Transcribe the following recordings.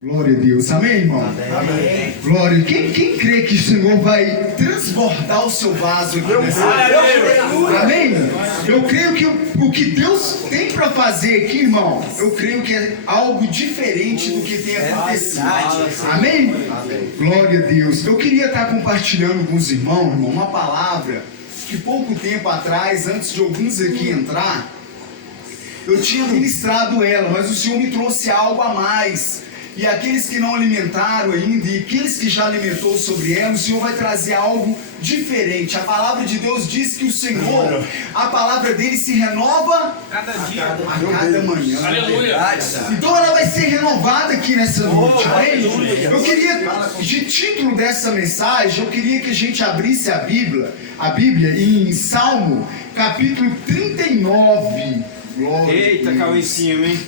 Glória a Deus, amém, irmão? Amém. Glória. Quem crê que o Senhor vai transbordar o seu vaso aqui nessa noite? Amém? Eu creio que o que Deus tem para fazer aqui, irmão, eu creio que é algo diferente do que tem acontecido. Amém? Glória a Deus. Eu queria estar compartilhando com os irmãos, irmão, uma palavra que pouco tempo atrás, antes de alguns aqui entrar, eu tinha ministrado ela, mas o Senhor me trouxe algo a mais. E aqueles que não alimentaram ainda, e aqueles que já alimentou sobre ela, o Senhor vai trazer algo diferente. A palavra de Deus diz que o Senhor, a palavra dele se renova Cada dia, a cada manhã. Aleluia. Então ela vai ser renovada aqui nessa noite. Amém? Eu queria, de título dessa mensagem, eu queria que a gente abrisse a Bíblia em Salmo, capítulo 39. Glória. Eita, caiu em cima, hein?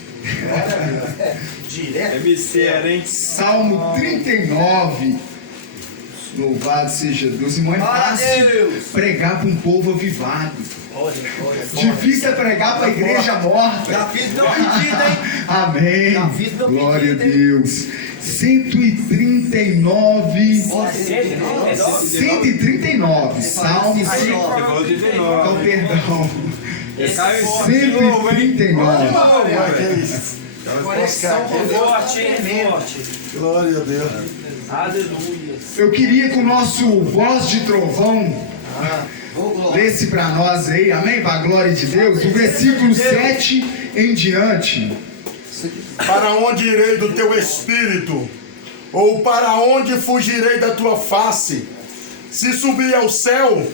É mistério, hein? Salmo 39. Louvado seja Deus. Irmão, é fácil pregar para um povo avivado. Difícil é pregar para a igreja morta. Já fiz meu pedido, hein? Amém. Já fiz meu Glória a pedido, Deus. 139. 139. Salmo. Então, perdão. 139. Conexão forte. Glória a Deus. Aleluia. Eu queria que o nosso voz de trovão lesse para nós aí, amém? Para a glória de Deus, do versículo 7 em diante. Para onde irei do teu espírito? Ou para onde fugirei da tua face? Se subir ao céu,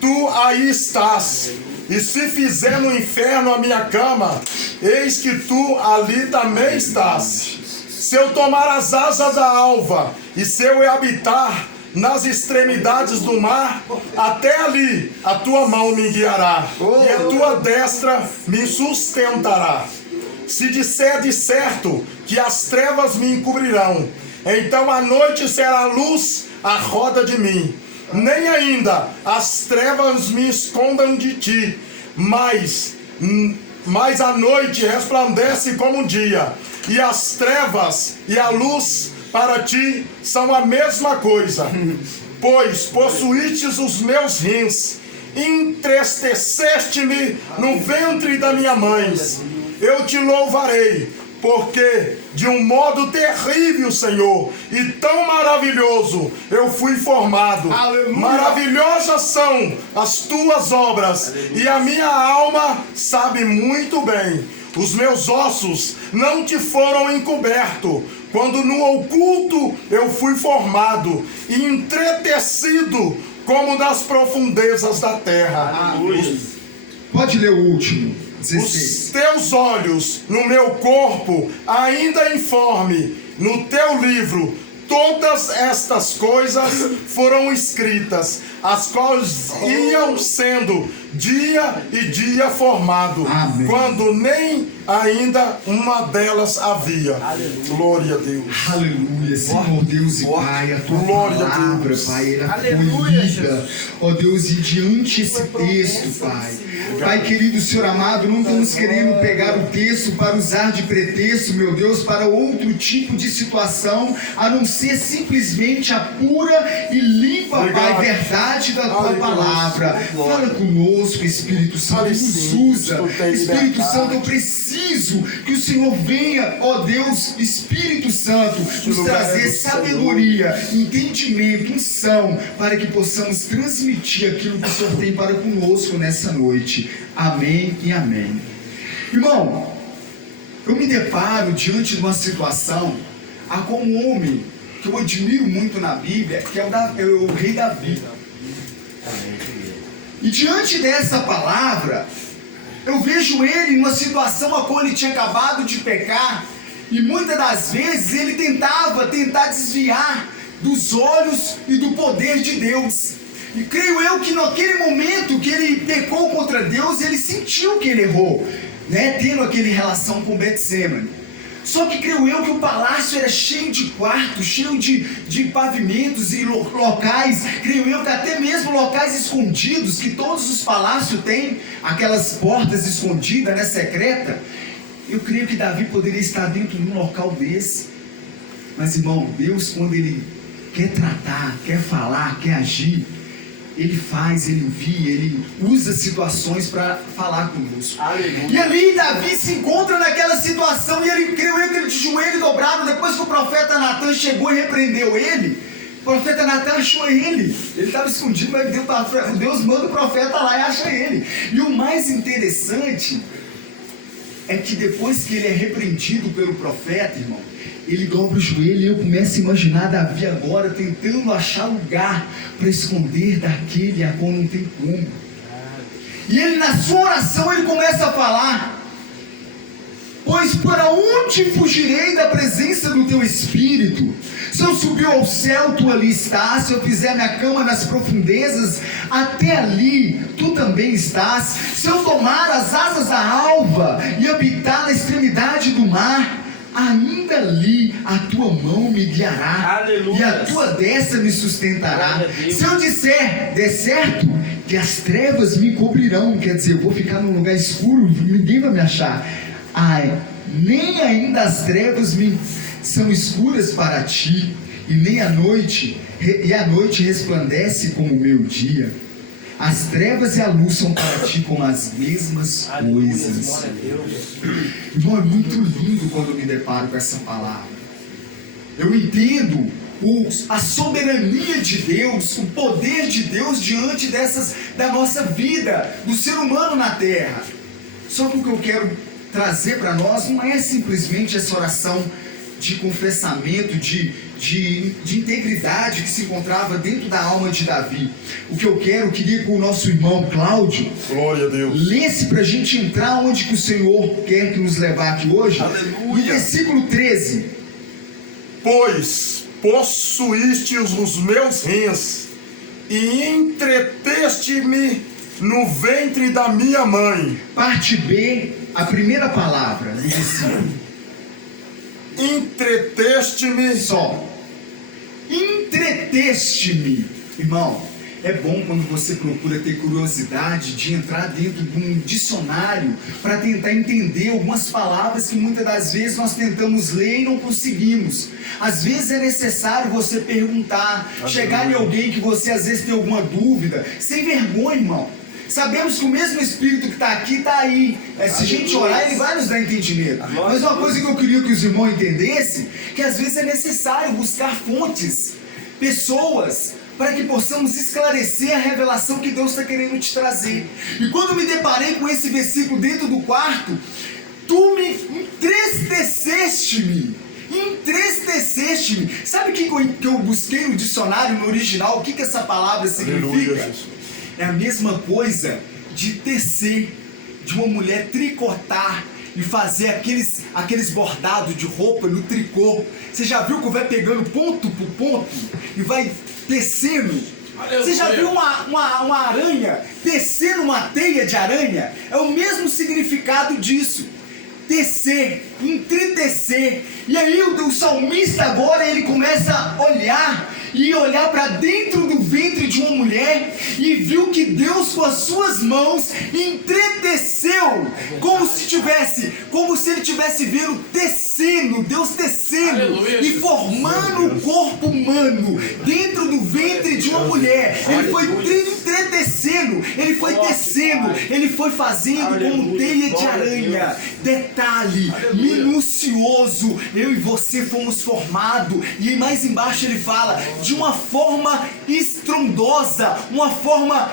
tu aí estás. E se fizer no inferno a minha cama, eis que tu ali também estás. Se eu tomar as asas da alva, e se eu habitar nas extremidades do mar, até ali a tua mão me guiará, e a tua destra me sustentará. Se disser de certo que as trevas me encobrirão, então a noite será luz à roda de mim. Nem ainda as trevas me escondam de ti, mas a noite resplandece como um dia, e as trevas e a luz para ti são a mesma coisa. Pois possuístes os meus rins, entristeceste-me no ventre da minha mãe. Eu te louvarei, porque de um modo terrível, Senhor, e tão maravilhoso eu fui formado. Aleluia. Maravilhosas são as tuas obras, e a minha alma sabe muito bem. Os meus ossos não te foram encobertos, quando no oculto eu fui formado e entretecido como nas profundezas da terra. Aleluia. Pode ler o último. 16. Os teus olhos no meu corpo ainda informe, no teu livro todas estas coisas foram escritas, as quais iam sendo dia e dia formado. Amém. Quando nem ainda uma delas havia. Aleluia. Glória a Deus. Aleluia, Senhor Deus e Pai, a tua Glória a palavra, Deus. Pai, ela foi Aleluia, lida, ó Deus, e diante esse texto, Pai. Pai querido, Senhor amado, não estamos querendo pegar o texto para usar de pretexto, meu Deus, para outro tipo de situação, a não ser simplesmente a pura e limpa, Pai, verdade da tua palavra. Fala conosco, Espírito Santo, nos usa. Espírito Santo, eu preciso que o Senhor venha, ó Deus, Espírito Santo, nos trazer sabedoria, entendimento, unção, para que possamos transmitir aquilo que o Senhor tem para conosco nessa noite. Amém e amém. Irmão, eu me deparo diante de uma situação com um homem que eu admiro muito na Bíblia, que é o rei Davi. E diante dessa palavra, eu vejo ele em uma situação a qual ele tinha acabado de pecar, e muitas das vezes ele tentar desviar dos olhos e do poder de Deus. E creio eu que naquele momento que ele pecou contra Deus, ele sentiu que ele errou, né? Tendo aquele relação com Betsêmani. Só que creio eu que o palácio era cheio de quartos, cheio de pavimentos e locais. Creio eu que até mesmo locais escondidos, que todos os palácios têm aquelas portas escondidas, né, secreta. Eu creio que Davi poderia estar dentro de um local desse. Mas, irmão, Deus, quando Ele quer tratar, quer falar, quer agir, Ele faz, Ele envia, Ele usa situações para falar conosco. Aleluia. E ali Davi se encontra naquela situação e ele, creio eu, que ele de joelho dobrado, depois que o profeta Natan chegou e repreendeu ele, o profeta Natan achou ele estava escondido, mas Deus manda o profeta lá e acha ele. E o mais interessante é que depois que ele é repreendido pelo profeta, irmão, ele dobra o joelho e eu começo a imaginar Davi agora tentando achar lugar para esconder daquele a qual não tem como. E ele, na sua oração, ele começa a falar: pois para onde fugirei da presença do teu Espírito? Se eu subir ao céu, tu ali estás. Se eu fizer minha cama nas profundezas, até ali tu também estás. Se eu tomar as asas da alva e habitar na extremidade do mar, ainda ali a tua mão me guiará. Aleluia. E a tua destra me sustentará. Glória a Deus. Se eu disser, der certo, que as trevas me cobrirão, quer dizer, eu vou ficar num lugar escuro, ninguém vai me achar. Ai, nem ainda as trevas são escuras para ti, e nem a noite resplandece como o meu dia. As trevas e a luz são para ti como as mesmas coisas. Glória a Deus. Irmão, é muito lindo quando eu me deparo com essa palavra. Eu entendo a soberania de Deus, o poder de Deus diante da nossa vida, do ser humano na terra. Só que o que eu quero trazer para nós não é simplesmente essa oração de confessamento, de integridade que se encontrava dentro da alma de Davi. O que eu queria que o nosso irmão Cláudio, Glória a Deus, lesse para a gente entrar onde que o Senhor quer que nos levar aqui hoje. Aleluia. No versículo 13. pois possuíste os meus rins e entreteste-me no ventre da minha mãe. Parte B, a primeira palavra, diz assim, Entreteste-me. só. Entreteste-me. Irmão, é bom quando você procura ter curiosidade de entrar dentro de um dicionário para tentar entender algumas palavras que muitas das vezes nós tentamos ler e não conseguimos. Às vezes é necessário você perguntar, chegar em alguém que você às vezes tem alguma dúvida, sem vergonha, irmão. Sabemos que o mesmo Espírito que está aqui está aí. Se a gente orar, Ele vai nos dar entendimento. Mas uma coisa que eu queria que os irmãos entendessem, que às vezes é necessário buscar fontes, pessoas, para que possamos esclarecer a revelação que Deus está querendo te trazer. E quando me deparei com esse versículo dentro do quarto, tu me entristeceste-me. Entristeceste-me. Sabe o que eu busquei no dicionário, no original? O que essa palavra significa? Aleluia, Jesus. É a mesma coisa de tecer, de uma mulher tricotar e fazer aqueles bordados de roupa no tricô. Você já viu que vai pegando ponto por ponto e vai tecendo? Você já viu uma aranha tecendo uma teia de aranha? É o mesmo significado disso. Tecer, entristecer. E aí o salmista agora ele começa a olhar para dentro do ventre de uma mulher e viu que Deus com as suas mãos entreteceu, como se ele tivesse vendo tecendo, Deus tecendo, Aleluia, e formando o corpo humano dentro do ventre de uma mulher. Ele foi entretecendo, ele foi tecendo, ele foi fazendo como teia de aranha. Detalhe minucioso, eu e você fomos formados. E mais embaixo ele fala de uma forma estrondosa, uma forma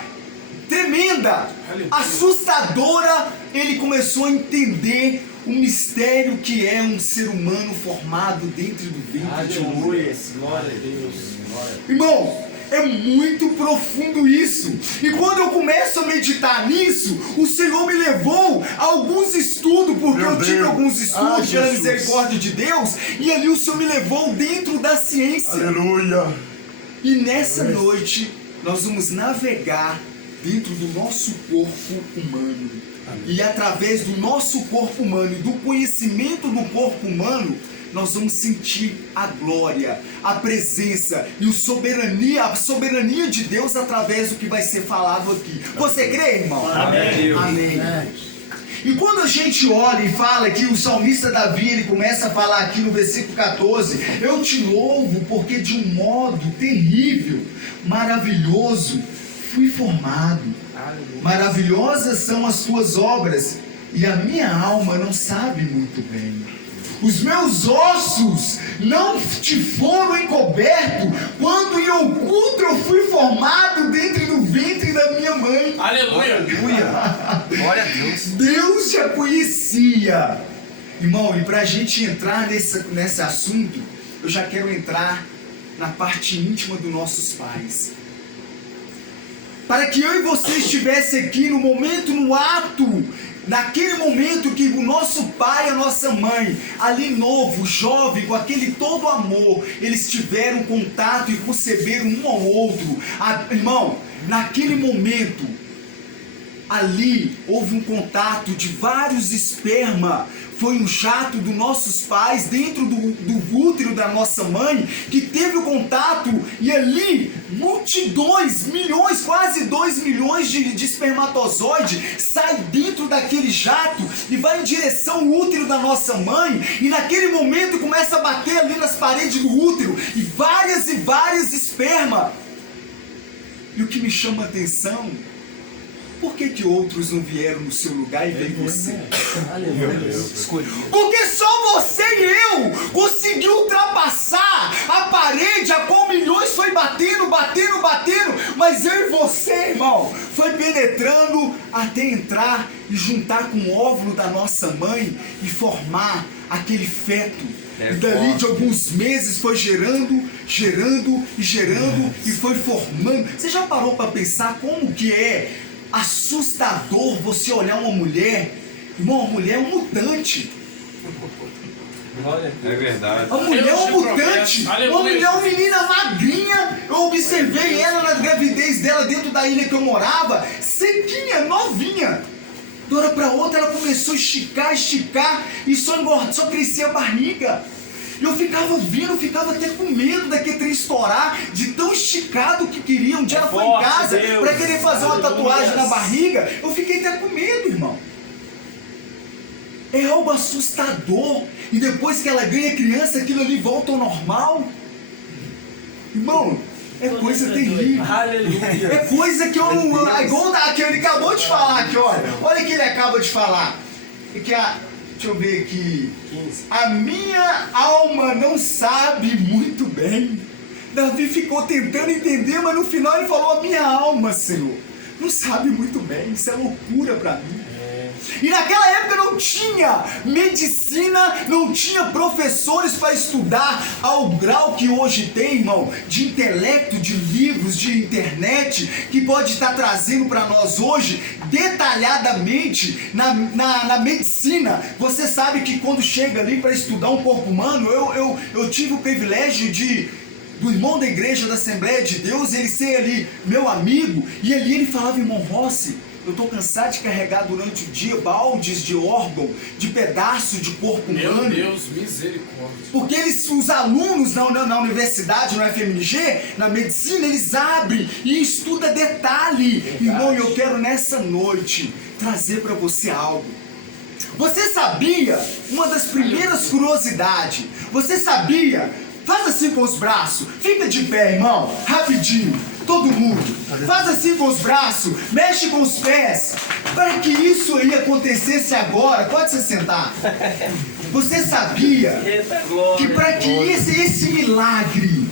tremenda, assustadora. Ele começou a entender o mistério que é um ser humano formado dentro do ventre de uma mulher. Glória a Deus. Irmão, é muito profundo isso. E quando eu começo a meditar nisso, o Senhor me levou a alguns estudos, porque Meu eu tive Deus. alguns estudos pela Jesus. misericórdia de Deus, e ali o Senhor me levou dentro da ciência. Aleluia. E nessa noite, nós vamos navegar dentro do nosso corpo humano. E através do nosso corpo humano e do conhecimento do corpo humano, nós vamos sentir a glória, a presença e a soberania de Deus através do que vai ser falado aqui. Você crê, irmão? Amém. Amém. E quando a gente olha e fala que o salmista Davi, ele começa a falar aqui no versículo 14: eu te louvo porque de um modo terrível, maravilhoso, fui formado. Maravilhosas são as tuas obras, e a minha alma não sabe muito bem. Os meus ossos não te foram encobertos, quando em oculto eu fui formado dentro do ventre da minha mãe. Aleluia. Glória a Deus. Deus já conhecia. Irmão, e para a gente entrar nesse assunto, eu já quero entrar na parte íntima dos nossos pais. Para que eu e você estivesse aqui no momento, no ato, naquele momento que o nosso pai, a nossa mãe, ali novo, jovem, com aquele todo amor, eles tiveram contato e conceberam um ao outro. Irmão, naquele momento, ali houve um contato de vários esperma. Foi um jato dos nossos pais dentro do útero da nossa mãe que teve o contato, e ali multidões, milhões, quase 2 milhões de espermatozoide sai dentro daquele jato e vai em direção ao útero da nossa mãe, e naquele momento começa a bater ali nas paredes do útero e várias esperma. E o que me chama a atenção, por que outros não vieram no seu lugar e veio você? Porque só você e eu conseguiu ultrapassar a parede, a qual milhões foi batendo, mas eu e você, irmão, foi penetrando até entrar e juntar com o óvulo da nossa mãe e formar aquele feto. E dali de alguns meses foi gerando e foi formando. Você já parou para pensar como que é assustador você olhar uma mulher? Irmão, a mulher é um mutante. É verdade. A mulher é um mutante. Uma mulher é uma menina magrinha. Eu observei ela na gravidez dela dentro da ilha que eu morava, sequinha, novinha. De uma hora para outra ela começou a esticar e só crescia a barriga. Eu ficava até com medo daquele trem estourar, de tão esticado que queria. Um dia ela foi em casa para querer fazer uma tatuagem na barriga. Eu fiquei até com medo, irmão. É algo assustador. E depois que ela ganha criança, aquilo ali volta ao normal. Irmão, é coisa terrível. É coisa que eu não... É igual que ele acabou de falar aqui, olha. Olha o que ele acaba de falar. Deixa eu ver aqui. A minha alma não sabe muito bem. Davi ficou tentando entender, mas no final ele falou: a minha alma, Senhor, não sabe muito bem. Isso é loucura para mim. E naquela época não tinha medicina, não tinha professores para estudar ao grau que hoje tem, irmão, de intelecto, de livros, de internet, que pode estar trazendo para nós hoje, detalhadamente, na medicina. Você sabe que quando chega ali para estudar um corpo humano, eu tive o privilégio do irmão da igreja da Assembleia de Deus, ele ser ali meu amigo, e ali ele falava: irmão Rossi, eu estou cansado de carregar durante o dia baldes de órgão, de pedaço de corpo humano. Meu Deus, misericórdia. Porque os alunos na universidade, no FMG, na medicina, eles abrem e estudam detalhe. Verdade. Irmão, eu quero nessa noite trazer para você algo. Você sabia, uma das primeiras curiosidades, você sabia, faz assim com os braços, fica de pé, irmão, rapidinho. Todo mundo, faz assim com os braços, mexe com os pés, para que isso aí acontecesse agora. Pode se sentar. Você sabia que para que esse milagre,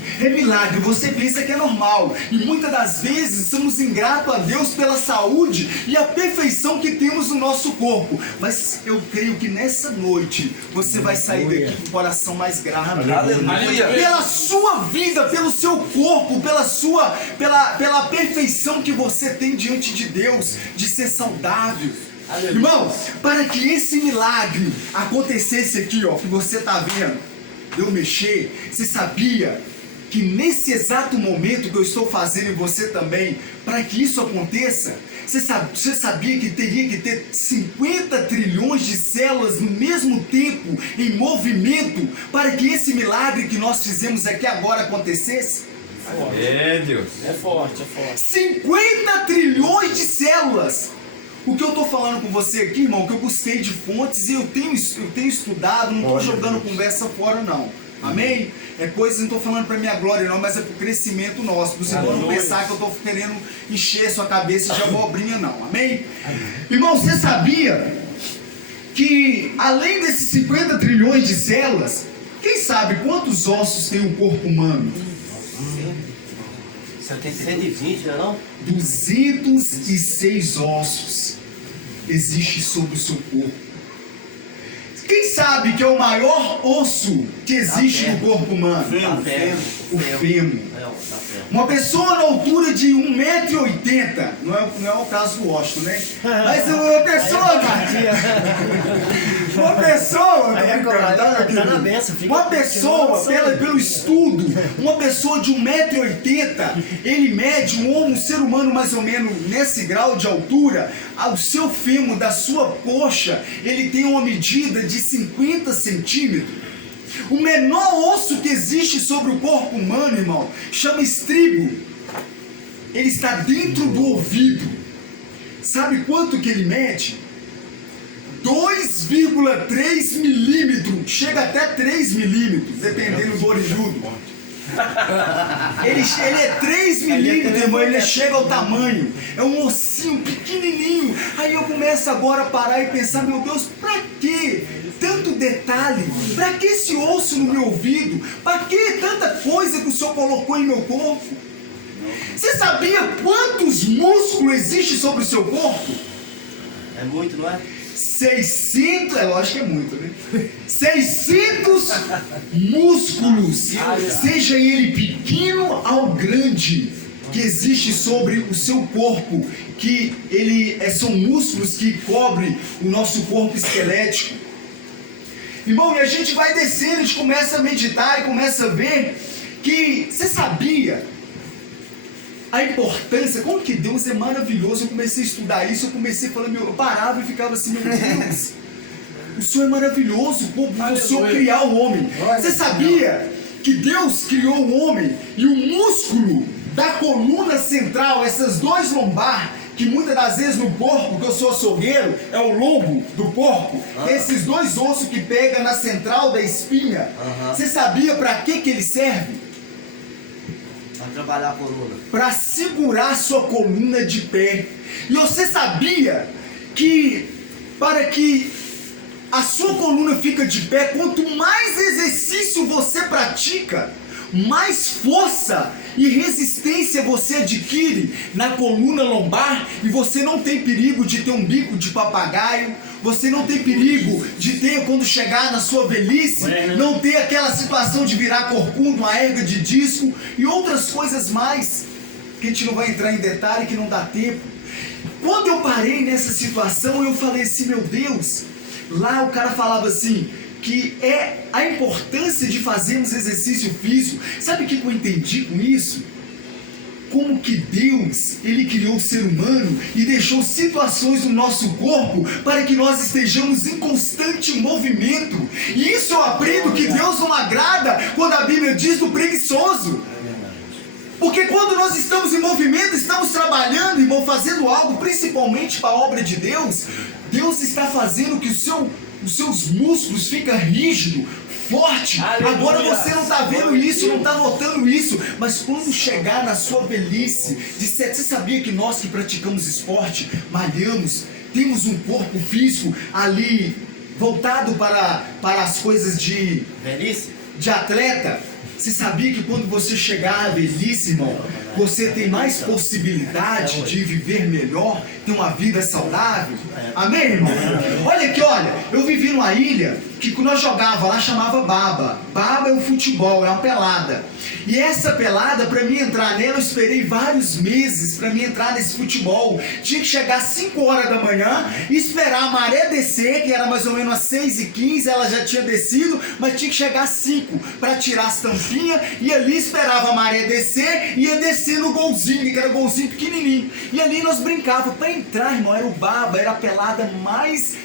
você pensa que é normal, e muitas das vezes somos ingratos a Deus pela saúde e a perfeição que temos no nosso corpo, mas eu creio que nessa noite você vai sair daqui com o coração mais grato. Aleluia. Pela sua vida, pelo seu corpo, pela perfeição que você tem diante de Deus, de ser saudável. Aleluia. Irmão, para que esse milagre acontecesse aqui, ó, que você tá vendo, eu mexer, você sabia que nesse exato momento que eu estou fazendo em você também, para que isso aconteça, você sabia que teria que ter 50 trilhões de células no mesmo tempo, em movimento, para que esse milagre que nós fizemos aqui agora acontecesse? É, Deus. É forte. 50 trilhões de células. O que eu estou falando com você aqui, irmão, que eu busquei de fontes e eu tenho estudado, não estou jogando conversa fora, não. Amém? É coisas, não estou falando para minha glória, não, mas é para o crescimento nosso. Para você não pensar que eu estou querendo encher sua cabeça de abobrinha, não. Amém? Irmão, você sabia que além desses 50 trilhões de células, quem sabe quantos ossos tem o corpo humano? 120, não é não? 206 ossos existem sobre o seu corpo. Quem sabe que é o maior osso que existe no corpo humano? O fêmur. Uma pessoa na altura de 1,80 m, não é o caso do Washington, né? Mas uma pessoa, pelo estudo, uma pessoa de 1,80 m, ele mede um ser humano mais ou menos nesse grau de altura, o seu fêmur da sua coxa, ele tem uma medida de 50 centímetros. O menor osso que existe sobre o corpo humano, irmão, chama estribo. Ele está dentro do ouvido. Sabe quanto que ele mede? 2,3 milímetros. Chega até 3 milímetros, dependendo do orelhudo. Ele é 3 milímetros, irmão, ele chega ao tamanho. É um ossinho pequenininho. Aí eu começo agora a parar e pensar, meu Deus, pra quê? Tanto detalhe, pra que esse osso no meu ouvido? Pra que tanta coisa que o Senhor colocou em meu corpo? Você sabia quantos músculos existem sobre o seu corpo? É muito, não é? 600, é lógico que é muito, né? 600 músculos, seja ele pequeno ao grande, que existe sobre o seu corpo, que são músculos que cobrem o nosso corpo esquelético. Irmão, e a gente vai descendo, a gente começa a meditar e começa a ver que, você sabia a importância, como que Deus é maravilhoso. Eu comecei a estudar isso, eu parava e ficava assim, meu Deus, o Senhor é maravilhoso, o Senhor criar o homem. Você sabia que Deus criou o homem e o músculo da coluna central, essas dois lombar, que muitas das vezes no porco, que eu sou açougueiro, é o lombo do porco, esses dois ossos que pegam na central da espinha, você sabia para que ele serve? Para trabalhar a coluna. Para segurar sua coluna de pé. E você sabia que para que a sua coluna fica de pé, quanto mais exercício você pratica, mais força e resistência você adquire na coluna lombar, e você não tem perigo de ter um bico de papagaio, você não tem perigo de ter, quando chegar na sua velhice, não ter aquela situação de virar corcunda, uma hernia de disco e outras coisas mais, que a gente não vai entrar em detalhe, que não dá tempo. Quando eu parei nessa situação, eu falei assim, meu Deus, lá o cara falava assim, que é a importância de fazermos exercício físico. Sabe o que eu entendi com isso? Como que Deus, Ele criou o ser humano e deixou situações no nosso corpo para que nós estejamos em constante movimento. E isso eu aprendo que Deus não agrada quando a Bíblia diz do preguiçoso. Porque quando nós estamos em movimento, estamos trabalhando, irmão, fazendo algo, principalmente para a obra de Deus, Deus está fazendo que os seus músculos ficam rígidos, forte. Agora você não está vendo isso, não está notando isso, mas quando chegar na sua velhice, você sabia que nós que praticamos esporte, malhamos, temos um corpo físico ali voltado para as coisas de velhice? De atleta? Você sabia que quando você chegar à velhice, irmão, você tem mais possibilidade de viver melhor, ter uma vida saudável? Amém, irmão? Olha aqui, olha, eu vivi numa ilha que quando nós jogava lá chamava baba. Baba é um futebol, é uma pelada. E essa pelada, para mim entrar nela, eu esperei vários meses para mim entrar nesse futebol. Tinha que chegar às 5 horas da manhã, esperar a maré descer, que era mais ou menos às 6h15, ela já tinha descido, mas tinha que chegar às 5 para tirar as tampinhas, e ali esperava a maré descer, e ia descer no golzinho, que era golzinho pequenininho. E ali nós brincávamos. Para entrar, irmão, era o baba, era a pelada mais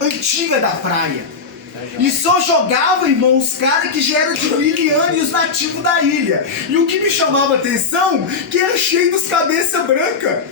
antiga da praia. E só jogava, irmão, os caras que já eram de Liliane e os nativos da ilha. E o que me chamava a atenção, que era cheio dos cabeça branca.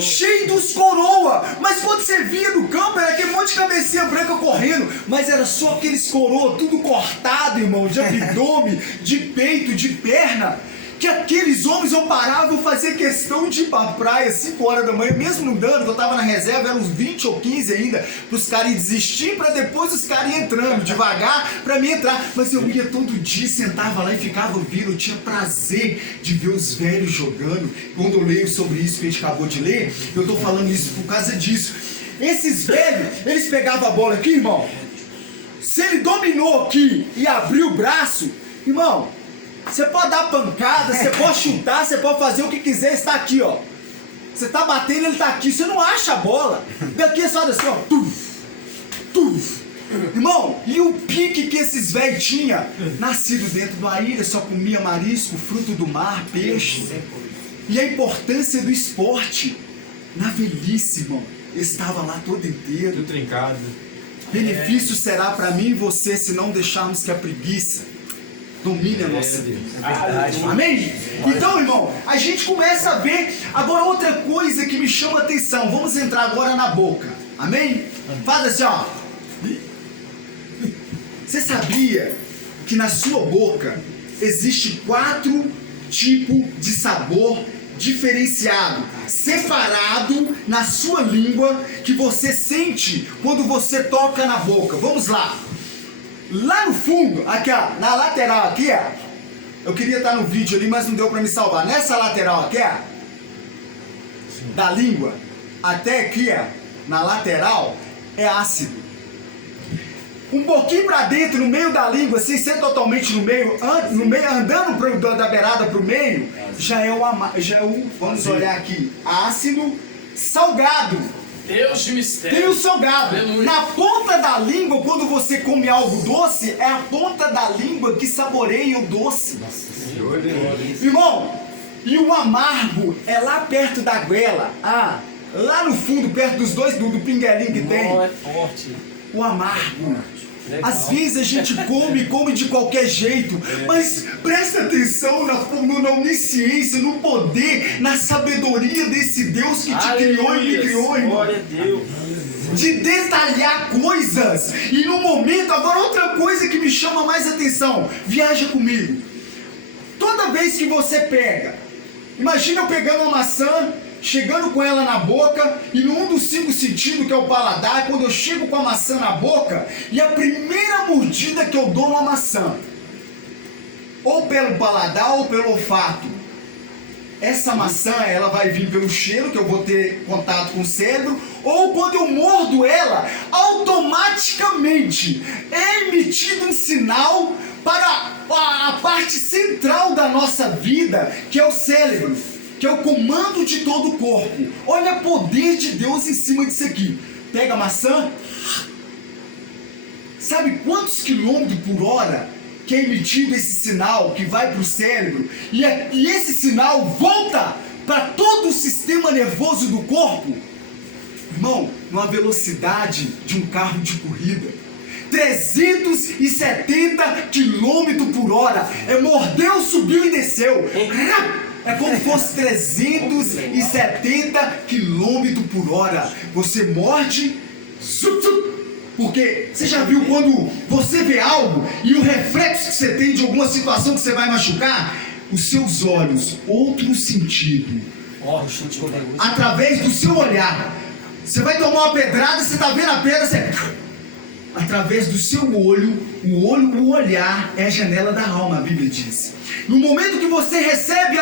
cheio dos coroa. Mas quando você via no campo, era aquele monte de cabecinha branca correndo. Mas era só aqueles coroa, tudo cortado, irmão, de abdômen, de peito, de perna. Que aqueles homens eu parava, eu fazia questão de ir pra praia 5 horas da manhã, mesmo não dando, que eu tava na reserva, eram uns 20 ou 15 ainda, pros caras desistir, pra depois os caras ir entrando devagar, pra mim entrar. Mas eu ia todo dia, sentava lá e ficava ouvindo, eu tinha prazer de ver os velhos jogando. Quando eu leio sobre isso que a gente acabou de ler, eu tô falando isso por causa disso. Esses velhos, eles pegavam a bola aqui, irmão, se ele dominou aqui e abriu o braço, irmão, você pode dar pancada, você pode chutar, você pode fazer o que quiser, está aqui, ó. Você tá batendo, ele tá aqui, você não acha a bola. Daqui é só assim, ó. Tuf, tuf. Irmão, e o pique que esses velhos tinham? Nascido dentro de uma ilha, só comia marisco, fruto do mar, peixe. E a importância do esporte. Na velhice, irmão, estava lá todo inteiro. Tudo trincado. Benefício será para mim e você se não deixarmos que a preguiça domine a nossa vida. Amém? Então, irmão, a gente começa a ver. Agora, outra coisa que me chama a atenção. Vamos entrar agora na boca. Amém? Fala assim, ó. Você sabia que na sua boca existe 4 tipos de sabor diferenciado, separado na sua língua, que você sente quando você toca na boca? Vamos lá. Lá no fundo, aqui ó, na lateral aqui ó, eu queria estar no vídeo ali, mas não deu pra me salvar. Nessa lateral aqui ó, da língua, até aqui ó, na lateral, é ácido. Um pouquinho pra dentro, no meio da língua, sem ser totalmente no meio, andando da beirada pro meio, já é o, vamos olhar aqui, ácido, salgado. Deus de mistério. Tem o salgado. Aleluia. Na ponta da língua, quando você come algo doce, é a ponta da língua que saboreia o doce. Irmão, e o amargo é lá perto da goela. Ah, lá no fundo, perto dos dois, do pinguelinho que tem. É forte. O amargo. Legal. Às vezes a gente come de qualquer jeito, mas presta atenção na onisciência, no poder, na sabedoria desse Deus que te criou e me criou, irmão. Glória a Deus. De detalhar coisas. E no momento, agora outra coisa que me chama mais atenção, viaja comigo. Toda vez que você pega, imagina eu pegando uma maçã, chegando com ela na boca, e num dos 5 sentidos, que é o paladar, quando eu chego com a maçã na boca, e a primeira mordida que eu dou numa maçã, ou pelo paladar ou pelo olfato, essa maçã ela vai vir pelo cheiro, que eu vou ter contato com o cérebro, ou quando eu mordo ela, automaticamente é emitido um sinal para a parte central da nossa vida, que é o cérebro, que é o comando de todo o corpo. Olha o poder de Deus em cima disso aqui. Pega a maçã. Sabe quantos quilômetros por hora que é emitido esse sinal que vai para o cérebro? E esse sinal volta para todo o sistema nervoso do corpo? Irmão, numa velocidade de um carro de corrida. 370 km por hora. É mordeu, subiu e desceu. É como se fosse 370 km por hora. Você morde, porque você já viu quando você vê algo e o reflexo que você tem de alguma situação que você vai machucar? Os seus olhos, outro sentido, através do seu olhar. Você vai tomar uma pedrada, você está vendo a pedra, você... Através do seu olho, o olhar é a janela da alma, a Bíblia diz. No momento que você recebe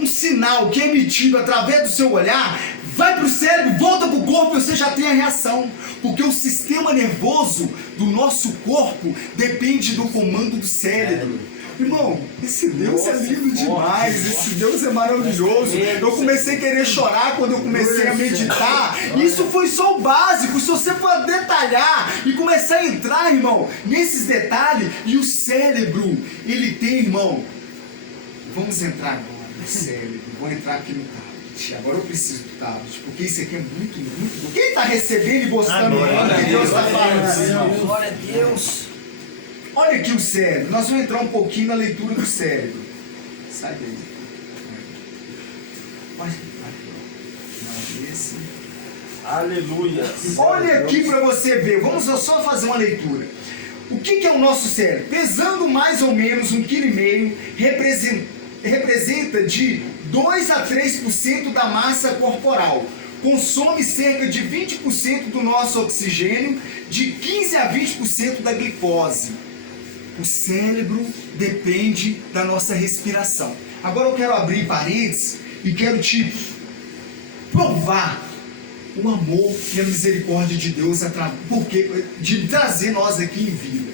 um sinal que é emitido através do seu olhar, vai para o cérebro, volta para o corpo e você já tem a reação. Porque o sistema nervoso do nosso corpo depende do comando do cérebro. Irmão, esse Deus é lindo demais, esse Deus é maravilhoso. Eu comecei a querer chorar quando eu comecei a meditar. Isso foi só o básico. Se você for detalhar e começar a entrar, irmão, nesses detalhes, e o cérebro, ele tem, irmão, vamos entrar agora no cérebro, vou entrar aqui no tablet. Agora eu preciso do tablet, porque isso aqui é muito, muito bom. Quem está recebendo e gostando do que Deus está falando? Glória a Deus. Olha aqui o cérebro, nós vamos entrar um pouquinho na leitura do cérebro. Sai daí. cabeça. Aleluia. Olha aqui para você ver, vamos só fazer uma leitura. O que é o nosso cérebro? Pesando mais ou menos 1,5 kg, representa de 2 a 3% da massa corporal. Consome cerca de 20% do nosso oxigênio, de 15 a 20% da glicose. O cérebro depende da nossa respiração. Agora eu quero abrir parênteses e quero te provar o amor e a misericórdia de Deus de trazer nós aqui em vida.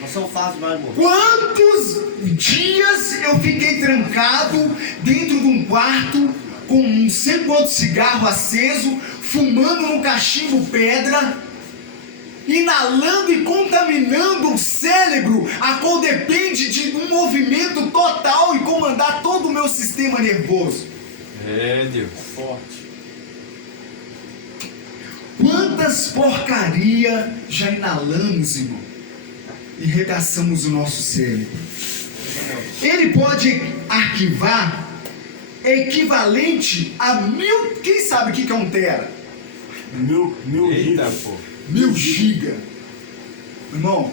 Nós somos fáceis mais morrer. Quantos dias eu fiquei trancado dentro de um quarto com não sei quanto cigarro aceso, fumando num cachimbo pedra, inalando e contaminando o cérebro, a qual depende de um movimento total e comandar todo o meu sistema nervoso. É, Deus. Forte. Quantas porcaria já inalamos, irmão, e regaçamos o nosso cérebro. Ele pode arquivar equivalente a 1000, quem sabe o que é 1 tera? 1000 Eita, gigas. pô. 1000 giga. Irmão,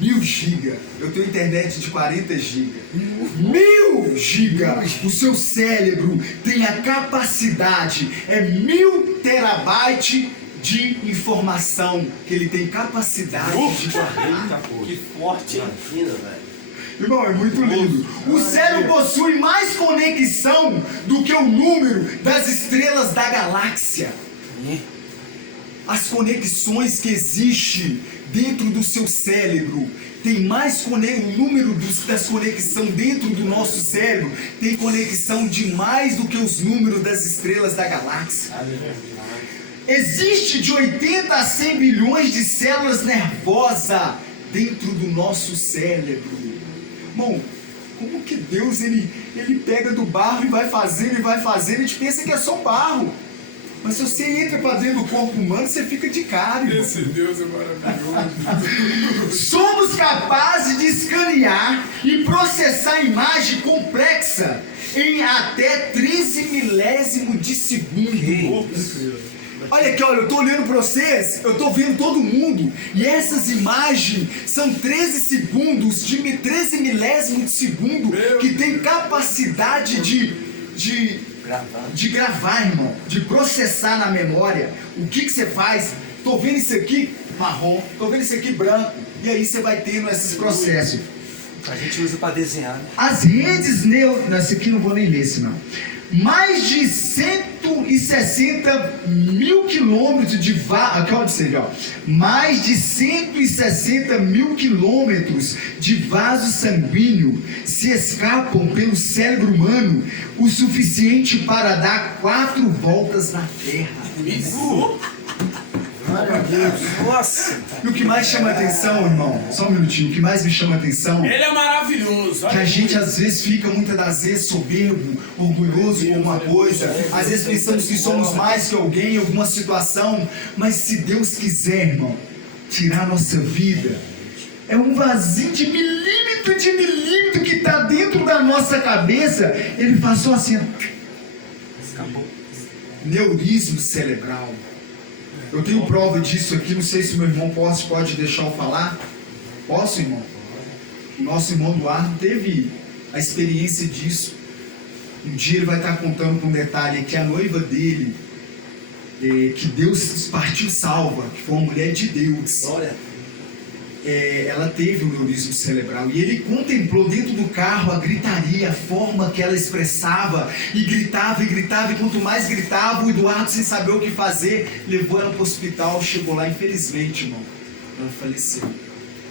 1000 giga. Eu tenho internet de 40 giga. 1000 giga. O seu cérebro tem a capacidade, 1000 terabytes de informação que ele tem capacidade de guardar. Eita, pô. Que forte. Imagina, velho. Irmão, é muito lindo. O cérebro possui mais conexão do que o número das estrelas da galáxia. As conexões que existem dentro do seu cérebro tem mais o número das conexões dentro do nosso cérebro tem conexão de mais do que os números das estrelas da galáxia. Existe de 80 a 100 bilhões de células nervosas dentro do nosso cérebro. Irmão, como que Deus ele pega do barro e vai fazendo, a gente pensa que é só barro. Mas se você entra para dentro do corpo humano, você fica de cara, irmão. Esse Deus é maravilhoso. Somos capazes de escanear e processar imagem complexa em até 13 milésimos de segundo. Olha aqui, olha, eu estou olhando para vocês, eu estou vendo todo mundo, e essas imagens são 13 segundos, 13 milésimos de segundo, que tem capacidade de gravar, irmão, de processar na memória. O que você faz? Tô vendo isso aqui marrom, tô vendo isso aqui branco, e aí você vai tendo esses processos. A gente usa para desenhar, né? As redes esse aqui não vou nem ler, senão. Mais de 160 mil quilômetros de mais de 160 mil quilômetros de vaso sanguíneo se escapam pelo cérebro humano, o suficiente para dar 4 voltas na Terra. Nossa! E o que mais chama atenção, irmão, só um minutinho, o que mais me chama atenção Ele é maravilhoso. que a gente às vezes fica muitas das vezes soberbo, orgulhoso com alguma coisa, às vezes pensamos que somos mais que alguém em alguma situação, mas se Deus quiser, irmão, tirar a nossa vida, é um vazio de milímetro que está dentro da nossa cabeça, ele faz só assim, Acabou. neurismo cerebral. Eu tenho prova disso aqui, não sei se meu irmão pode deixar eu falar. Posso, irmão? O nosso irmão Eduardo teve a experiência disso. Um dia ele vai estar contando com um detalhe que a noiva dele, que Deus partiu salva, que foi uma mulher de Deus. Olha. Ela teve um neurismo cerebral e ele contemplou dentro do carro a gritaria, a forma que ela expressava e gritava, e quanto mais gritava, o Eduardo, sem saber o que fazer, levou ela para o hospital. Chegou lá, infelizmente, irmão, ela faleceu.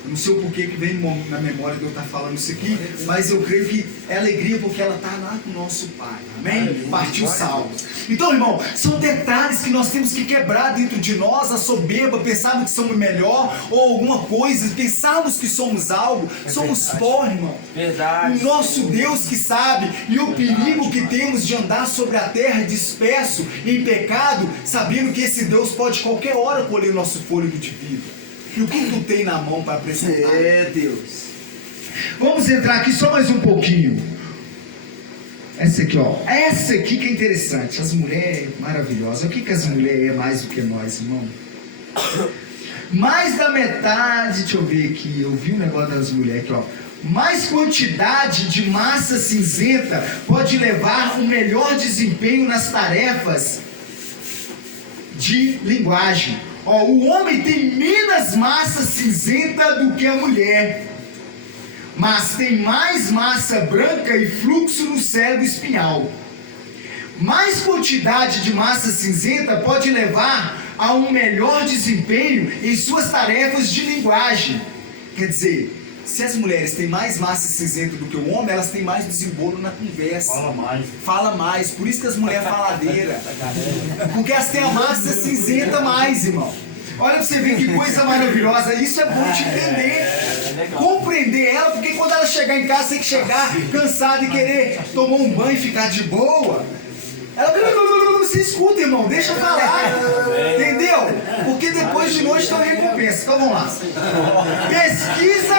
Eu não sei o porquê que vem na memória de eu estar falando isso aqui, mas eu creio que é alegria porque ela está lá com o nosso Pai. Amém? Partiu salvo. Então, irmão, são detalhes que nós temos que quebrar dentro de nós, a soberba, pensarmos que somos melhor ou alguma coisa, pensarmos que somos algo, somos pó, irmão. Verdade. O nosso Deus que sabe, e o perigo que temos de andar sobre a terra disperso em pecado, sabendo que esse Deus pode qualquer hora colher o nosso fôlego de vida. E o que tu tem na mão para apresentar? É, Deus. Vamos entrar aqui só mais um pouquinho. Essa aqui, ó. Essa aqui que é interessante. As mulheres maravilhosas. O que, que as mulheres é mais do que nós, irmão? Mais da metade, deixa eu ver aqui. Eu vi um negócio das mulheres aqui, ó. Mais quantidade de massa cinzenta pode levar um melhor desempenho nas tarefas de linguagem. Ó, o homem tem menos massa cinzenta do que a mulher, mas tem mais massa branca e fluxo no cérebro espinhal. Mais quantidade de massa cinzenta pode levar a um melhor desempenho em suas tarefas de linguagem. Quer dizer, se as mulheres têm mais massa cinzenta do que o homem, elas têm mais desembolo na conversa. Fala mais. Por isso que as mulheres faladeiras. Porque elas têm a massa cinzenta mais, irmão. Olha pra você ver que coisa maravilhosa. Isso é bom de entender. Compreender ela, porque quando ela chegar em casa, tem que chegar cansada e querer tomar um banho e ficar de boa. Ela, você escuta, irmão, deixa eu falar. Entendeu? Porque depois de noite tem uma recompensa. Então vamos lá. Pesquisa.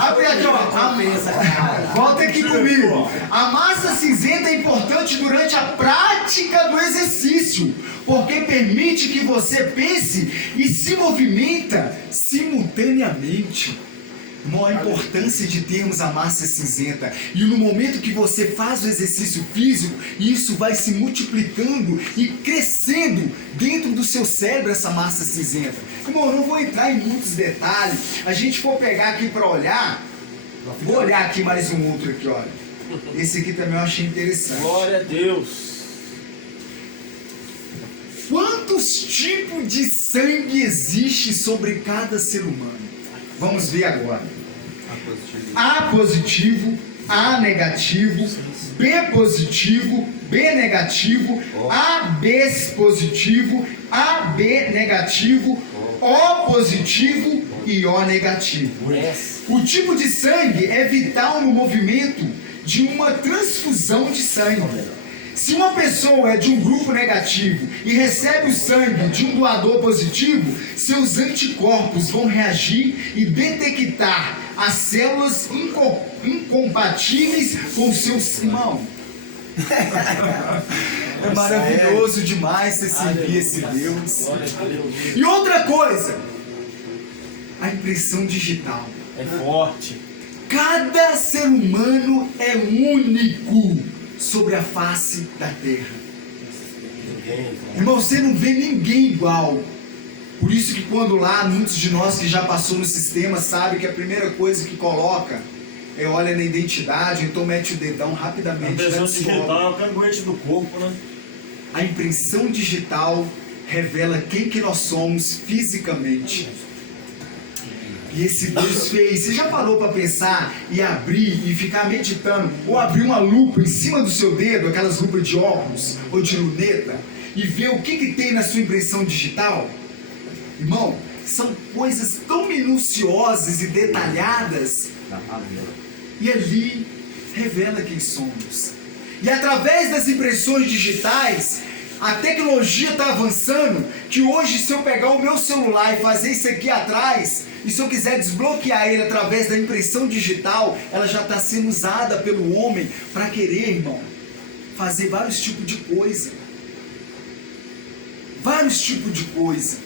Abre aqui, ó. Volta aqui comigo. A massa cinzenta é importante durante a prática do exercício, porque permite que você pense e se movimenta simultaneamente. Irmão, a importância de termos a massa cinzenta. E no momento que você faz o exercício físico, isso vai se multiplicando e crescendo dentro do seu cérebro, essa massa cinzenta. Irmão, eu não vou entrar em muitos detalhes. A gente for pegar aqui para olhar, vou olhar aqui mais um outro aqui, olha. Esse aqui também eu achei interessante. Glória a Deus. Quantos tipos de sangue existe sobre cada ser humano? Vamos ver agora. A positivo, A negativo, B positivo, B negativo, AB positivo, AB negativo, O positivo e O negativo. O tipo de sangue é vital no movimento de uma transfusão de sangue. Se uma pessoa é de um grupo negativo e recebe o sangue de um doador positivo, seus anticorpos vão reagir e detectar as células incompatíveis com seus irmãos. É maravilhoso demais você servir esse Deus. E outra coisa, a impressão digital. É forte. Cada ser humano é único sobre a face da terra. Irmão, você não vê ninguém igual. Por isso que quando lá, muitos de nós que já passou no sistema sabe que a primeira coisa que coloca é olha na identidade, então mete o dedão rapidamente. A impressão digital é o cangoete do corpo, né? A impressão digital revela quem que nós somos fisicamente. E esse Deus fez. Você já parou para pensar e abrir e ficar meditando? Ou abrir uma lupa em cima do seu dedo, aquelas lupas de óculos ou de luneta, e ver o que tem na sua impressão digital? Irmão, são coisas tão minuciosas e detalhadas. E ali revela quem somos. E através das impressões digitais, a tecnologia está avançando, que hoje se eu pegar o meu celular e fazer isso aqui atrás, e se eu quiser desbloquear ele através da impressão digital, ela já está sendo usada pelo homem para querer, irmão, fazer vários tipos de coisa. Vários tipos de coisa.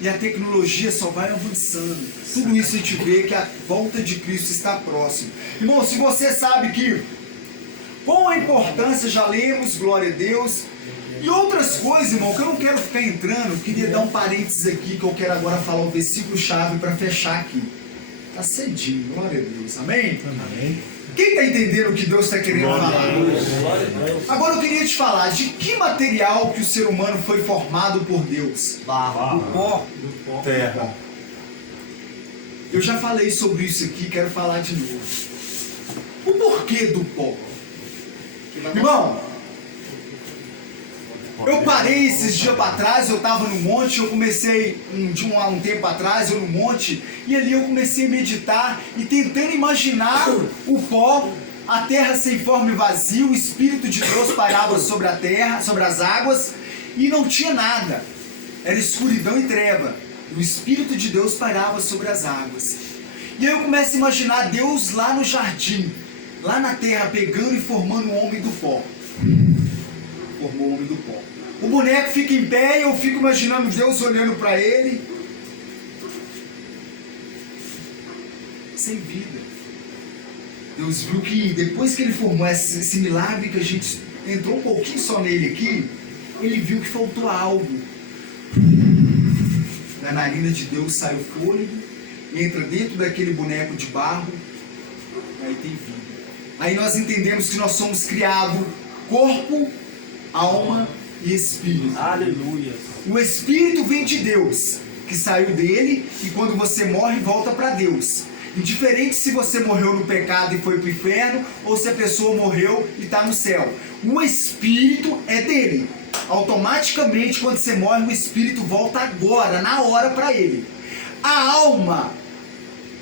E a tecnologia só vai avançando. Tudo isso a gente vê que a volta de Cristo está próxima. Irmão, se você sabe que com a importância, já lemos, glória a Deus, e outras coisas, irmão, que eu não quero ficar entrando, eu queria dar um parênteses aqui, que eu quero agora falar o versículo-chave para fechar aqui. Está cedinho, glória a Deus, amém? Amém. Quem está entendendo o que Deus está querendo falar? Agora eu queria te falar, de que material que o ser humano foi formado por Deus? Barro. Do pó. Terra. Eu já falei sobre isso aqui, quero falar de novo. O porquê do pó? Irmão, eu parei esses dias para trás, eu estava no monte, eu comecei de um tempo atrás, eu no monte, e ali eu comecei a meditar e tentando imaginar o pó, a terra sem forma e vazio, o Espírito de Deus pairava sobre a terra, sobre as águas, e não tinha nada, era escuridão e treva, o Espírito de Deus pairava sobre as águas. E aí eu começo a imaginar Deus lá no jardim, lá na terra pegando e formando um homem do pó. Formou o homem do pó. O boneco fica em pé e eu fico imaginando Deus olhando para ele. Sem vida. Deus viu que depois que ele formou esse milagre, que a gente entrou um pouquinho só nele aqui, ele viu que faltou algo. Da narina de Deus sai o fôlego, entra dentro daquele boneco de barro, aí tem vida. Aí nós entendemos que nós somos criados corpo, alma e espírito. Aleluia. O espírito vem de Deus, que saiu dele, e quando você morre, volta para Deus. Indiferente se você morreu no pecado e foi para o inferno, ou se a pessoa morreu e está no céu. O espírito é dele. Automaticamente, quando você morre, o espírito volta agora, na hora, para ele. A alma,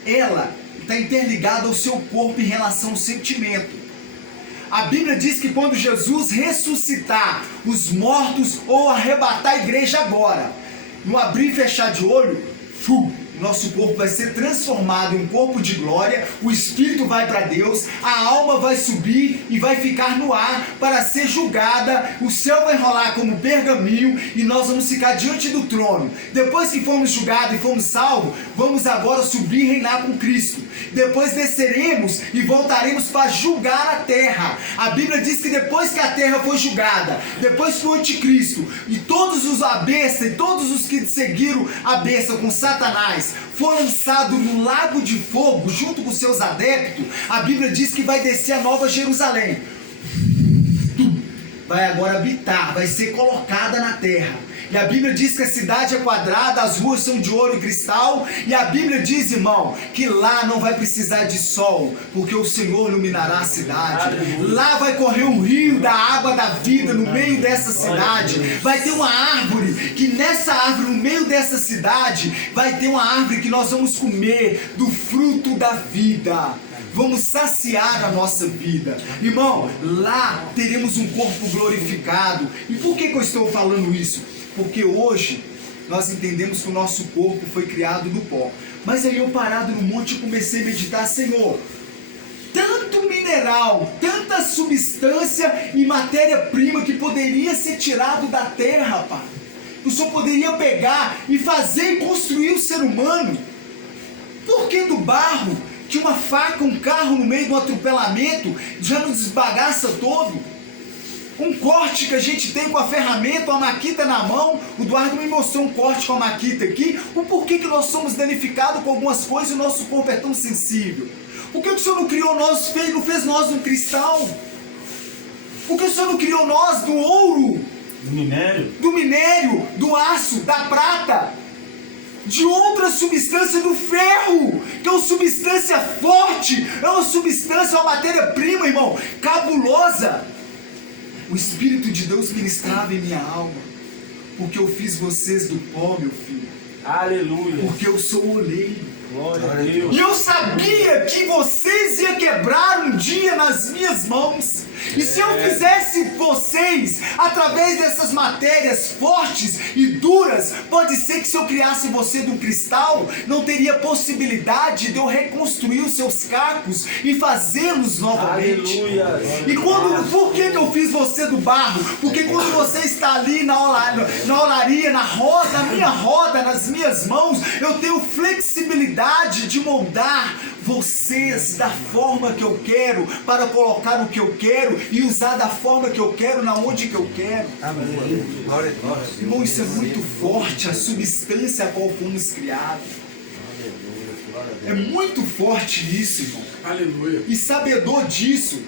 ela está interligada ao seu corpo em relação ao sentimento. A Bíblia diz que quando Jesus ressuscitar os mortos ou arrebatar a igreja agora, no abrir e fechar de olho, nosso corpo vai ser transformado em um corpo de glória, o espírito vai para Deus, a alma vai subir e vai ficar no ar para ser julgada, o céu vai rolar como pergaminho e nós vamos ficar diante do trono. Depois que fomos julgados e fomos salvos, vamos agora subir e reinar com Cristo. Depois desceremos e voltaremos para julgar a terra. A Bíblia diz que depois que a terra foi julgada, depois que o anticristo e todos os abestas e todos os que seguiram a besta com Satanás for lançado no lago de fogo junto com seus adeptos, a Bíblia diz que vai descer a Nova Jerusalém. Vai agora habitar, vai ser colocada na terra. E a Bíblia diz que a cidade é quadrada, as ruas são de ouro e cristal. E a Bíblia diz, irmão, que lá não vai precisar de sol, porque o Senhor iluminará a cidade. Lá vai correr um rio da água da vida no meio dessa cidade. Vai ter uma árvore, que nessa árvore, no meio dessa cidade, vai ter uma árvore que nós vamos comer do fruto da vida. Vamos saciar a nossa vida. Irmão, lá teremos um corpo glorificado. E por que eu estou falando isso? Porque hoje nós entendemos que o nosso corpo foi criado do pó. Mas aí eu parado no monte comecei a meditar, Senhor, tanto mineral, tanta substância e matéria-prima que poderia ser tirado da terra, Pai. O Senhor poderia pegar e fazer e construir o ser humano. Por que do barro? Que uma faca, um carro no meio de um atropelamento já nos desbagaça todo. Um corte que a gente tem com a ferramenta, uma maquita na mão. O Eduardo me mostrou um corte com a maquita aqui. O porquê que nós somos danificados com algumas coisas e o nosso corpo é tão sensível? Por que o Senhor não criou nós, não fez nós no cristal? Por que o Senhor não criou nós do ouro? Do minério, do aço, da prata, de outra substância, do ferro, que é uma substância forte, é uma substância, uma matéria-prima, irmão, cabulosa. O Espírito de Deus ministrava em minha alma, porque eu fiz vocês do pó, meu filho. Aleluia. Porque eu sou o oleiro. Glória a Deus. E eu sabia que vocês iam quebrar um dia nas minhas mãos. E se eu fizesse vocês através dessas matérias fortes e duras, pode ser que se eu criasse você de um cristal, não teria possibilidade de eu reconstruir os seus cacos e fazê-los novamente. Aleluia. E por que eu fiz você do barro? Porque quando você está ali na olaria, na roda, na minha roda, nas minhas mãos, eu tenho flexibilidade de moldar vocês da forma que eu quero, para colocar o que eu quero e usar da forma que eu quero, na onde que eu quero. Amém. Glória a Deus. Irmão, isso é muito forte, a substância a qual fomos criados. É muito forte isso, irmão. Aleluia. E sabedor disso,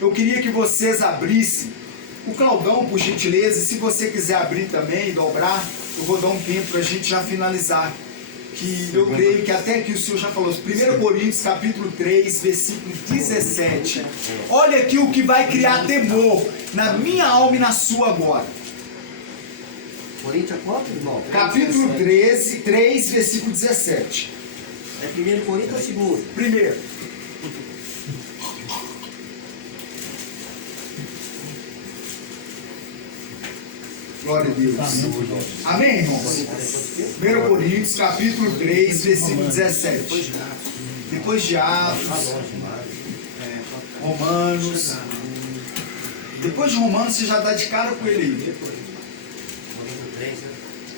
eu queria que vocês abrissem o Claudão, por gentileza. Se você quiser abrir também, dobrar, eu vou dar um tempo para a gente já finalizar. Que eu creio que até aqui o Senhor já falou, 1 Coríntios capítulo 3, versículo 17. Olha aqui o que vai criar temor na minha alma e na sua agora. Coríntios quanto, irmão? Capítulo 3, versículo 17. É 1 Coríntios ou 2? Primeiro. Glória a Deus. Amém, irmãos? 1 Coríntios, capítulo 3, versículo 17. Depois de Atos. Romanos. Depois de Romanos, você já dá de cara com ele aí. Romanos 3, né?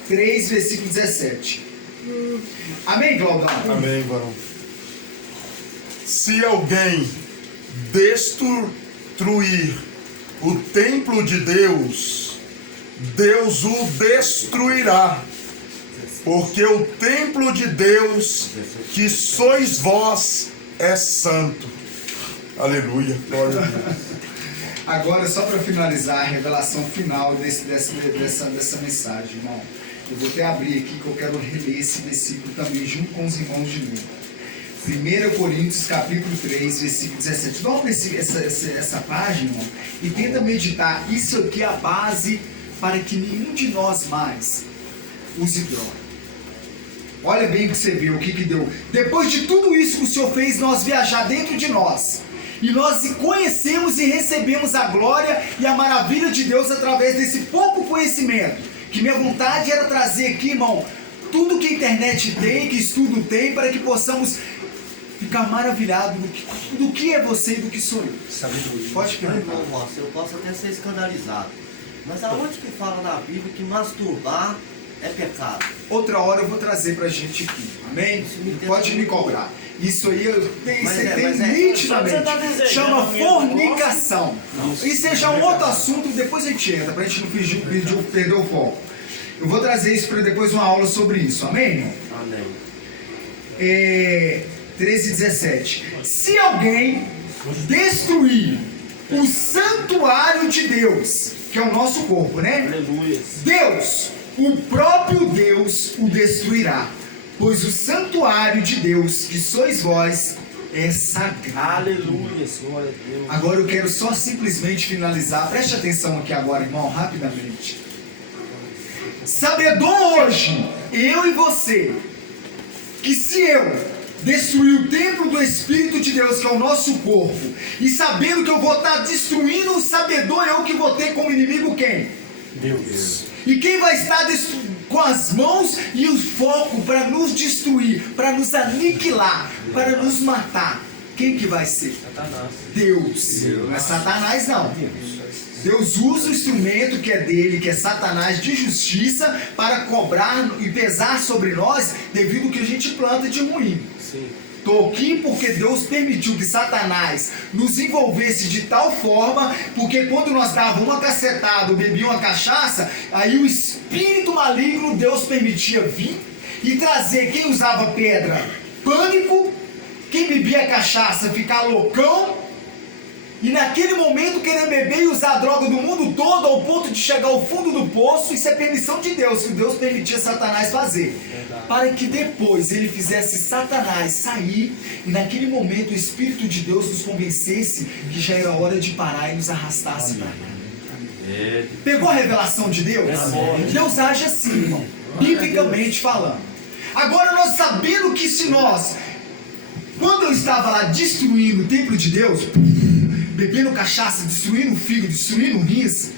3, versículo 17. Amém, Claudão? Amém, varão. Se alguém destruir o templo de Deus, Deus o destruirá. Porque o templo de Deus, que sois vós, é santo. Aleluia. Glória a Deus. Agora, só para finalizar a revelação final dessa mensagem, irmão. Eu vou até abrir aqui que eu quero reler esse versículo também junto com os irmãos de novo. 1 Coríntios capítulo 3, versículo 17. Dobra essa página, irmão, e tenta meditar. Isso aqui é a base para que nenhum de nós mais use droga. Olha bem o que você viu, o que deu. Depois de tudo isso que o Senhor fez, nós viajar dentro de nós. E nós conhecemos e recebemos a glória e a maravilha de Deus através desse pouco conhecimento. Que minha vontade era trazer aqui, irmão, tudo que a internet tem, que estudo tem, para que possamos ficar maravilhados do que é você e do que sou eu. Sabedoria. Pode Meu perguntar. irmão, Rossi, eu posso até ser escandalizado. Mas aonde que fala na Bíblia que masturbar é pecado? Outra hora eu vou trazer pra gente aqui, amém? Pode me cobrar. Isso aí você tem nitidamente. Você tá desejando Chama mesmo, fornicação. Isso é já um outro assunto, depois a gente entra, pra gente não perder o foco. Eu vou trazer isso para depois uma aula sobre isso, amém, irmão? Amém. 13 e 17. Se alguém destruir o santuário de Deus, que é o nosso corpo, né? Aleluia. Deus, o próprio Deus o destruirá, pois o santuário de Deus, que sois vós, é sagrado. Aleluia, glória a Deus. Agora eu quero só simplesmente finalizar. Preste atenção aqui agora, irmão, rapidamente. Sabedor hoje, eu e você, que se eu destruir o templo do Espírito de Deus, que é o nosso corpo, e sabendo que eu vou estar destruindo o sabedor, eu que vou ter como inimigo quem? Deus. E quem vai estar com as mãos e o foco para nos destruir, para nos aniquilar, para nos matar? Quem que vai ser? Satanás. Deus. Não é Satanás não. Deus usa o instrumento que é dele, que é Satanás, de justiça, para cobrar e pesar sobre nós devido ao que a gente planta de ruim. Sim. Estou aqui porque Deus permitiu que Satanás nos envolvesse de tal forma, porque quando nós dávamos uma cacetada ou bebíamos uma cachaça, aí o espírito maligno Deus permitia vir e trazer quem usava pedra, pânico, quem bebia cachaça, ficar loucão, e naquele momento querer beber e usar a droga do mundo todo ao ponto de chegar ao fundo do poço. Isso é permissão de Deus, que Deus permitia Satanás fazer. Verdade. Para que depois ele fizesse Satanás sair e naquele momento o Espírito de Deus nos convencesse que já era hora de parar e nos arrastasse para cá. Pegou a revelação de Deus? Amém. Deus age assim, irmão, biblicamente falando. Agora nós sabendo que se nós, quando eu estava lá destruindo o templo de Deus, bebendo cachaça, destruindo o fígado, destruindo o rins,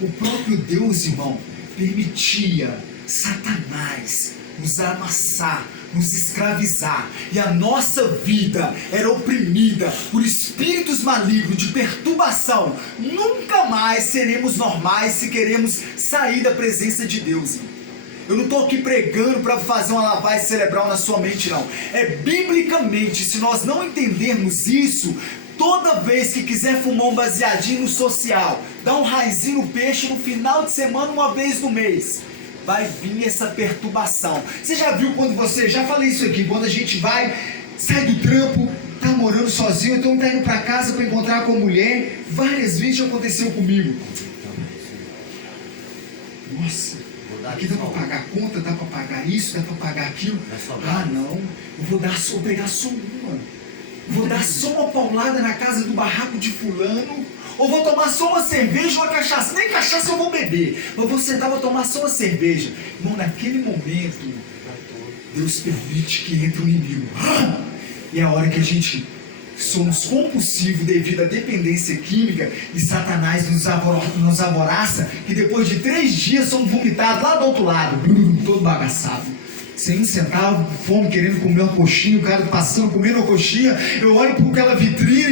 o próprio Deus, irmão, permitia Satanás nos amassar, nos escravizar, e a nossa vida era oprimida por espíritos malignos de perturbação. Nunca mais seremos normais se queremos sair da presença de Deus, irmão. Eu não estou aqui pregando para fazer uma lavagem cerebral na sua mente, não. É biblicamente, se nós não entendermos isso, toda vez que quiser fumar um baseadinho no social, dar um raizinho no peixe no final de semana, uma vez no mês, vai vir essa perturbação. Você já viu quando você, já falei isso aqui, quando a gente vai, sai do trampo, tá morando sozinho, então tá indo para casa para encontrar com a mulher, várias vezes já aconteceu comigo. Nossa, aqui dá para pagar a conta, dá para pagar isso, dá para pagar aquilo. Ah não, eu vou pegar só uma. Vou dar só uma paulada na casa do barraco de fulano, ou vou tomar só uma cerveja ou uma cachaça. Nem cachaça eu vou beber, eu vou sentar, vou tomar só uma cerveja. Irmão, naquele momento, Deus permite que entre um inimigo. E é a hora que a gente somos compulsivos devido à dependência química e Satanás nos alvoroça, e depois de 3 dias somos vomitados lá do outro lado, todo bagaçado. Sem um centavo, fome, querendo comer uma coxinha, o cara passando, comendo uma coxinha, eu olho por aquela vitrine